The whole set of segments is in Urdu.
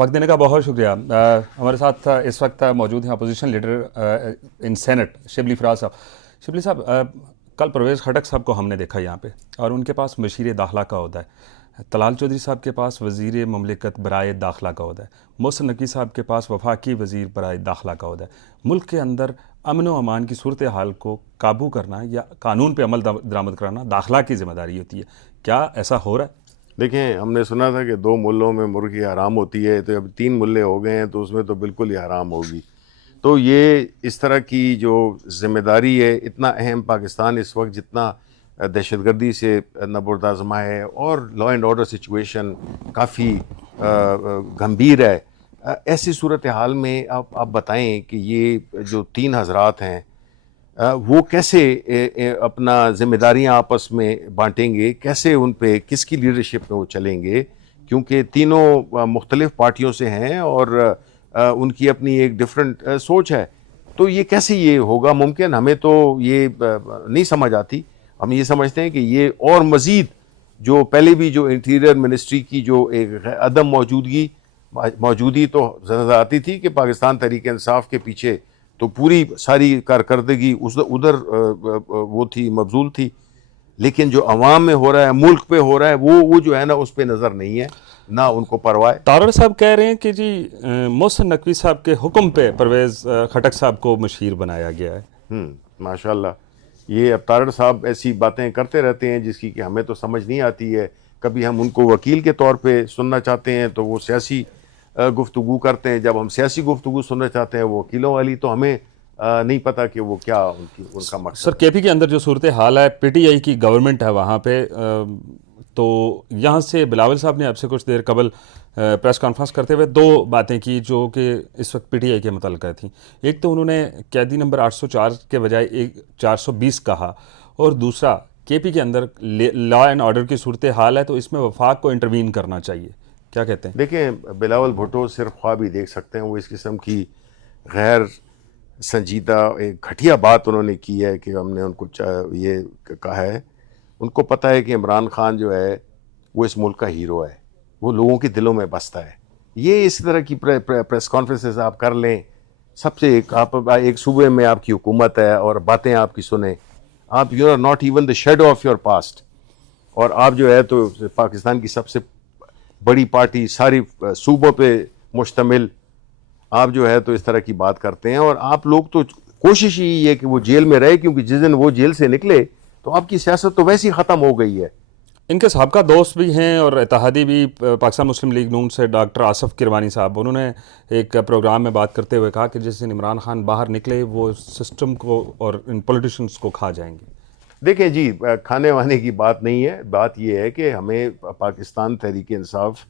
وقت دینے کا بہت شکریہ. ہمارے ساتھ اس وقت موجود ہیں opposition leader in Senate Shibli Faraz صاحب. شبلی صاحب, کل پرویز خٹک صاحب کو ہم نے دیکھا یہاں پہ, اور ان کے پاس مشیر داخلہ کا عہدہ ہے. طلال چودھری صاحب کے پاس وزیر مملکت برائے داخلہ کا عہدہ ہے. محسن نقوی صاحب کے پاس وفاقی وزیر برائے داخلہ کا عہدہ ہے. ملک کے اندر امن و امان کی صورتحال کو قابو کرنا یا قانون پہ عمل درآمد کرانا داخلہ کی ذمہ داری ہوتی ہے. کیا ایسا ہو رہا ہے؟ دیکھیں, ہم نے سنا تھا کہ 2 ملوں میں مرغی حرام ہوتی ہے, تو اب 3 ملے ہو گئے ہیں تو اس میں تو بالکل ہی حرام ہوگی. تو یہ اس طرح کی جو ذمہ داری ہے, اتنا اہم پاکستان اس وقت جتنا دہشت گردی سے نبرد آزما ہے اور لا اینڈ آرڈر سچویشن کافی گمبھیر ہے, ایسی صورتحال میں آپ بتائیں کہ یہ جو 3 حضرات ہیں وہ کیسے اپنا ذمہ داریاں آپس میں بانٹیں گے, کیسے ان پہ کس کی لیڈرشپ میں وہ چلیں گے, کیونکہ تینوں مختلف پارٹیوں سے ہیں اور ان کی اپنی ایک ڈیفرنٹ سوچ ہے. تو یہ کیسے یہ ہوگا ممکن؟ ہمیں تو یہ نہیں سمجھ آتی. ہم یہ سمجھتے ہیں کہ یہ اور مزید جو پہلے بھی جو انٹیریئر منسٹری کی جو ایک عدم موجودی تو نظر آتی تھی کہ پاکستان تحریک انصاف کے پیچھے تو پوری ساری کارکردگی ادھر وہ تھی, مبذول تھی, لیکن جو عوام میں ہو رہا ہے, ملک پہ ہو رہا ہے, وہ جو ہے نا اس پہ نظر نہیں ہے, نہ ان کو پرواہ ہے. تارڑ صاحب کہہ رہے ہیں کہ جی محسن نقوی صاحب کے حکم پہ پرویز خٹک صاحب کو مشیر بنایا گیا ہے. ماشاءاللہ, یہ اب تارڑ صاحب ایسی باتیں کرتے رہتے ہیں جس کی کہ ہمیں تو سمجھ نہیں آتی ہے. کبھی ہم ان کو وکیل کے طور پہ سننا چاہتے ہیں تو وہ سیاسی گفتگو کرتے ہیں, جب ہم سیاسی گفتگو سننا چاہتے ہیں وہ وکیلوں والی, تو ہمیں نہیں پتا کہ وہ کیا ان کا مقصد. سر, کے پی کے اندر جو صورتحال ہے, پی ٹی آئی کی گورنمنٹ ہے وہاں پہ, تو یہاں سے بلاول صاحب نے اب سے کچھ دیر قبل پریس کانفرنس کرتے ہوئے 2 باتیں کی جو کہ اس وقت پی ٹی آئی کے متعلقہ تھیں. ایک تو انہوں نے قیدی نمبر 804 کے بجائے 420 کہا, اور دوسرا کے پی کے اندر لا اینڈ آرڈر کی صورتحال ہے تو اس میں وفاق کو انٹروین کرنا چاہیے. کیا کہتے ہیں؟ دیکھیں, بلاول بھٹو صرف خواب ہی دیکھ سکتے ہیں. وہ اس قسم کی غیر سنجیدہ ایک گھٹیا بات انہوں نے کی ہے کہ ہم نے ان کو یہ کہا ہے. ان کو پتہ ہے کہ عمران خان جو ہے وہ اس ملک کا ہیرو ہے, وہ لوگوں کے دلوں میں بستا ہے. یہ اس طرح کی پریس کانفرنسز آپ کر لیں, سب سے آپ ایک صوبے میں آپ کی حکومت ہے اور باتیں آپ کی سنیں, آپ you are not even the shadow of your past, اور آپ جو ہے تو پاکستان کی سب سے بڑی پارٹی, ساری صوبوں پہ مشتمل, آپ جو ہے تو اس طرح کی بات کرتے ہیں. اور آپ لوگ تو کوشش ہی ہے کہ وہ جیل میں رہے, کیونکہ جس دن وہ جیل سے نکلے تو آپ کی سیاست تو ویسی ختم ہو گئی ہے. ان کے سابقہ دوست بھی ہیں اور اتحادی بھی, پاکستان مسلم لیگ نون سے ڈاکٹر آصف کروانی صاحب, انہوں نے ایک پروگرام میں بات کرتے ہوئے کہا کہ جس دن عمران خان باہر نکلے وہ سسٹم کو اور ان پولیٹیشنز کو کھا جائیں گے. دیکھیں جی, کھانے وانے کی بات نہیں ہے, بات یہ ہے کہ ہمیں پاکستان تحریک انصاف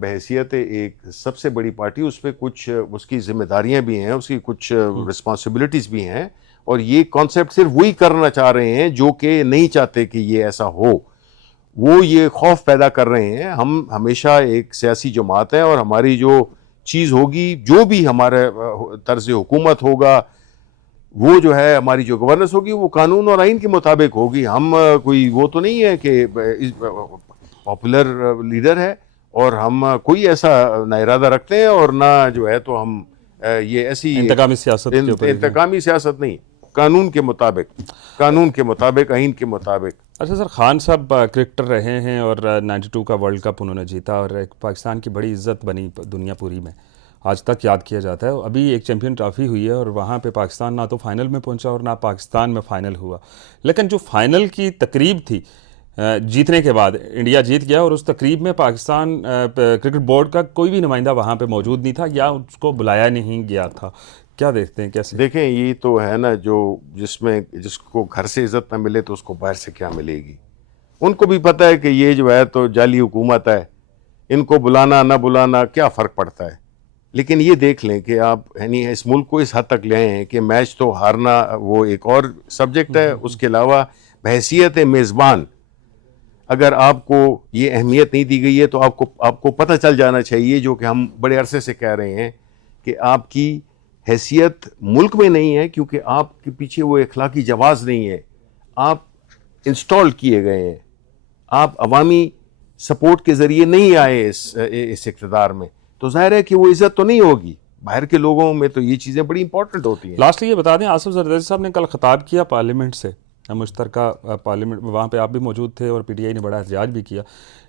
بحیثیت ایک سب سے بڑی پارٹی, اس پہ کچھ اس کی ذمہ داریاں بھی ہیں, اس کی کچھ رسپانسبلٹیز بھی ہیں, اور یہ کانسیپٹ صرف وہی کرنا چاہ رہے ہیں جو کہ نہیں چاہتے کہ یہ ایسا ہو. وہ یہ خوف پیدا کر رہے ہیں. ہم ہمیشہ ایک سیاسی جماعت ہے, اور ہماری جو چیز ہوگی, جو بھی ہمارے طرز حکومت ہوگا, وہ جو ہے ہماری جو گورننس ہوگی وہ قانون اور آئین کے مطابق ہوگی. ہم کوئی وہ تو نہیں ہے کہ پاپولر لیڈر ہے اور ہم کوئی ایسا نہ ارادہ رکھتے ہیں, اور نہ جو ہے تو ہم یہ ایسی انتقامی سیاست نہیں, قانون کے مطابق, آئین کے مطابق. اچھا سر, خان صاحب کرکٹر رہے ہیں اور 92 کا ورلڈ کپ انہوں نے جیتا, اور ایک پاکستان کی بڑی عزت بنی دنیا پوری میں, آج تک یاد کیا جاتا ہے. ابھی ایک چیمپئن ٹرافی ہوئی ہے اور وہاں پہ پاکستان نہ تو فائنل میں پہنچا اور نہ پاکستان میں فائنل ہوا, لیکن جو فائنل کی تقریب تھی جیتنے کے بعد, انڈیا جیت گیا, اور اس تقریب میں پاکستان کرکٹ بورڈ کا کوئی بھی نمائندہ وہاں پہ موجود نہیں تھا یا اس کو بلایا نہیں گیا تھا. کیا دیکھتے ہیں, کیسے؟ دیکھیں, یہ تو ہے نا, جو جس کو گھر سے عزت نہ ملے تو اس کو باہر سے کیا ملے گی. ان کو بھی پتہ ہے کہ یہ جو ہے تو جعلی حکومت ہے, ان کو بلانا نہ بلانا کیا فرق پڑتا ہے. لیکن یہ دیکھ لیں کہ آپ یعنی اس ملک کو اس حد تک لے آئے ہیں کہ میچ تو ہارنا وہ ایک اور سبجیکٹ ہے, اس کے علاوہ بحیثیت میزبان اگر آپ کو یہ اہمیت نہیں دی گئی ہے تو آپ کو پتہ چل جانا چاہیے, جو کہ ہم بڑے عرصے سے کہہ رہے ہیں, کہ آپ کی حیثیت ملک میں نہیں ہے, کیونکہ آپ کے پیچھے وہ اخلاقی جواز نہیں ہے. آپ انسٹال کیے گئے ہیں, آپ عوامی سپورٹ کے ذریعے نہیں آئے اس اقتدار میں تو ظاہر ہے کہ وہ عزت تو نہیں ہوگی. باہر کے لوگوں میں تو یہ چیزیں بڑی امپورٹنٹ ہوتی ہیں. لاسٹ یہ بتا دیں، آصف زرداری صاحب نے کل خطاب کیا پارلیمنٹ سے، مشترکہ پارلیمنٹ، وہاں پہ آپ بھی موجود تھے اور پی ٹی آئی نے بڑا احتجاج بھی کیا.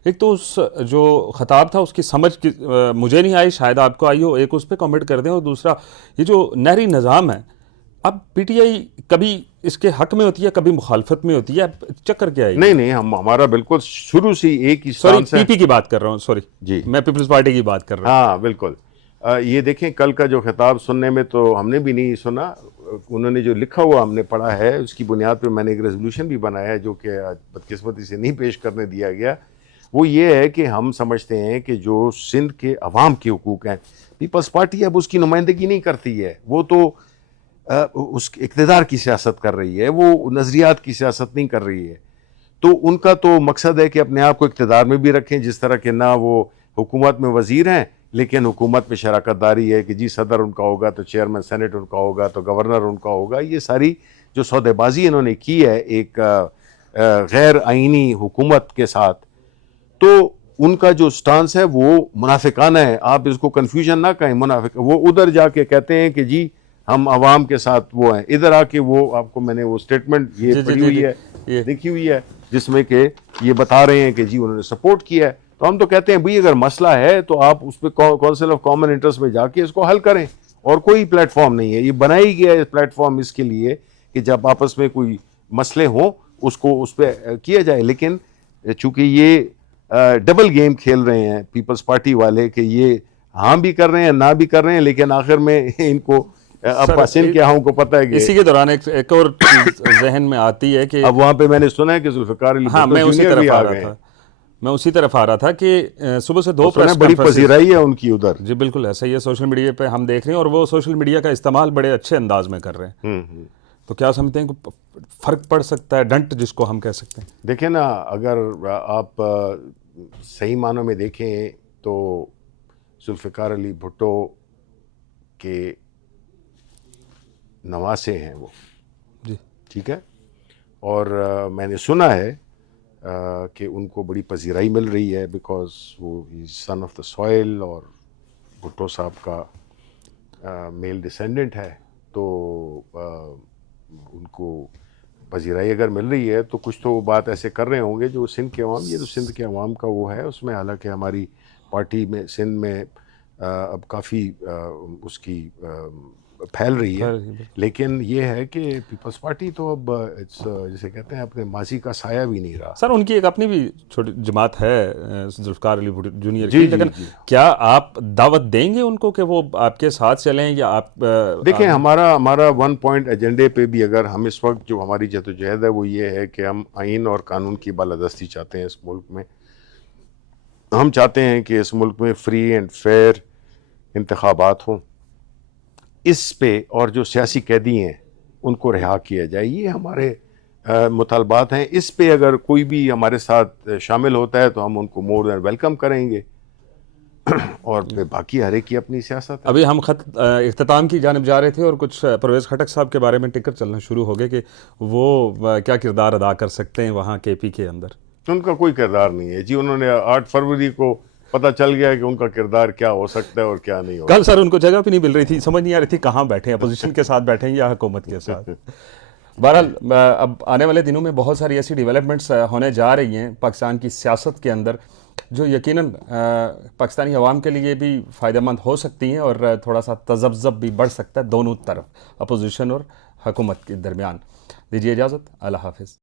ایک تو اس جو خطاب تھا اس کی سمجھ مجھے نہیں آئی، شاید آپ کو آئی ہو، ایک اس پہ کامنٹ کر دیں. اور دوسرا یہ جو نہری نظام ہے، اب پی ٹی آئی کبھی اس کے حق میں ہوتی ہے کبھی مخالفت میں ہوتی ہے، چکر کیا ہے؟ نہیں ہمارا بالکل شروع سے ایک ہی سوری اسٹانس ہے. پی پی کی بات کر رہا ہوں، سوری جی میں پیپلز پارٹی کی بات کر رہا ہوں. ہاں بالکل. یہ دیکھیں کل کا جو خطاب سننے میں تو ہم نے بھی نہیں سنا، انہوں نے جو لکھا ہوا ہم نے پڑھا ہے، اس کی بنیاد پہ میں نے ایک ریزولوشن بھی بنایا ہے جو کہ بدقسمتی سے نہیں پیش کرنے دیا گیا. وہ یہ ہے کہ ہم سمجھتے ہیں کہ جو سندھ کے عوام کے حقوق ہیں، پیپلز پارٹی اب اس کی نمائندگی نہیں کرتی ہے، وہ تو اس اقتدار کی سیاست کر رہی ہے، وہ نظریات کی سیاست نہیں کر رہی ہے. تو ان کا تو مقصد ہے کہ اپنے آپ کو اقتدار میں بھی رکھیں، جس طرح کہ نہ وہ حکومت میں وزیر ہیں لیکن حکومت میں شراکت داری ہے کہ جی صدر ان کا ہوگا تو چیئرمین سینٹ ان کا ہوگا تو گورنر ان کا ہوگا. یہ ساری جو سودے بازی انہوں نے کی ہے ایک غیر آئینی حکومت کے ساتھ، تو ان کا جو سٹانس ہے وہ منافقانہ ہے. آپ اس کو کنفیوژن نہ کہیں، منافق وہ ادھر جا کے کہتے ہیں کہ جی ہم عوام کے ساتھ وہ ہیں، ادھر آ کے وہ آپ کو میں نے وہ اسٹیٹمنٹ یہ پڑھی ہوئی ہے، دیکھی ہوئی ہے، جس میں کہ یہ بتا رہے ہیں کہ جی انہوں نے سپورٹ کیا ہے. تو ہم تو کہتے ہیں بھئی اگر مسئلہ ہے تو آپ اس پہ کونسل آف کامن انٹرسٹ میں جا کے اس کو حل کریں، اور کوئی پلیٹ فارم نہیں ہے. یہ بنائی گیا ہے پلیٹ فارم اس کے لیے کہ جب آپس میں کوئی مسئلے ہوں اس کو اس پہ کیا جائے. لیکن چونکہ یہ ڈبل گیم کھیل رہے ہیں پیپلز پارٹی والے کہ یہ ہاں بھی کر رہے ہیں نہ بھی کر رہے ہیں، لیکن آخر میں ان کو اب پاسن کے ہاں کو پتہ ہے کہ اسی کے دوران ایک اور چیز ذہن میں آتی ہے کہ اب وہاں پہ میں نے سنا ہے کہ ذوالفقار علی ہاں میں بھٹو اسی جونیئر طرف بھی آ آ رہا گئے تھا، میں اسی طرف آ رہا تھا کہ صبح سے دو ہیں، پریس بڑی کانفرنسز، پذیرائی ہے ان کی ادھر. جی بالکل ایسا ہی ہے، سوشل میڈیا پہ ہم دیکھ رہے ہیں اور وہ سوشل میڈیا کا استعمال بڑے اچھے انداز میں کر رہے ہیں. تو کیا سمجھتے ہیں کہ فرق پڑ سکتا ہے، ڈنٹ جس کو ہم کہہ سکتے ہیں؟ دیکھیں نا، اگر آپ صحیح معنوں میں دیکھیں تو ذوالفقار علی بھٹو کے نواسے ہیں وہ، جی ٹھیک ہے، اور میں نے سنا ہے کہ ان کو بڑی پذیرائی مل رہی ہے بیکاز وہ سن آف دا سوائل اور بھٹو صاحب کا میل ڈسینڈنٹ ہے. تو ان کو پذیرائی اگر مل رہی ہے تو کچھ تو وہ بات ایسے کر رہے ہوں گے جو سندھ کے عوام، یہ تو سندھ کے عوام کا وہ ہے اس میں. حالانکہ ہماری پارٹی میں سندھ میں اب کافی اس کی پھیل رہی ہے، لیکن یہ ہے کہ پیپلز پارٹی تو اب جسے کہتے ہیں اپنے ماضی کا سایہ بھی نہیں رہا. سر ان کی ایک اپنی بھی چھوٹی جماعت ہے ذوالفقار علی بھٹو جونیئر جی کی، جی لیکن جی. کیا آپ دعوت دیں گے ان کو کہ وہ آپ کے ساتھ چلیں یا آپ دیکھیں ہمارا 1 پوائنٹ ایجنڈے پہ بھی اگر ہم اس وقت جو ہماری جدوجہد ہے وہ یہ ہے کہ ہم آئین اور قانون کی بالادستی چاہتے ہیں اس ملک میں. ہم چاہتے ہیں کہ اس ملک میں فری اینڈ فیئر انتخابات ہوں، اس پہ اور جو سیاسی قیدی ہیں ان کو رہا کیا جائے. یہ ہمارے مطالبات ہیں. اس پہ اگر کوئی بھی ہمارے ساتھ شامل ہوتا ہے تو ہم ان کو مور دین ویلکم کریں گے، اور باقی ہر ایک کی اپنی سیاست ہے. ابھی ہم خط اختتام کی جانب جا رہے تھے اور کچھ پرویز خٹک صاحب کے بارے میں ٹکر چلنا شروع ہو گئے کہ وہ کیا کردار ادا کر سکتے ہیں وہاں کے پی کے اندر. ان کا کوئی کردار نہیں ہے جی. انہوں نے 8 فروری کو پتہ چل گیا کہ ان کا کردار کیا ہو سکتا ہے اور کیا نہیں ہو. کل سر ان کو جگہ بھی نہیں مل رہی تھی، سمجھ نہیں آ رہی تھی کہاں بیٹھے ہیں، اپوزیشن کے ساتھ بیٹھے ہیں یا حکومت کے ساتھ. بہرحال اب آنے والے دنوں میں بہت ساری ایسی ڈیولپمنٹس ہونے جا رہی ہیں پاکستان کی سیاست کے اندر جو یقیناً پاکستانی عوام کے لیے بھی فائدہ مند ہو سکتی ہیں اور تھوڑا سا تذبذب بھی بڑھ سکتا ہے دونوں طرف، اپوزیشن اور حکومت کے درمیان. دیجیے اجازت، اللہ حافظ.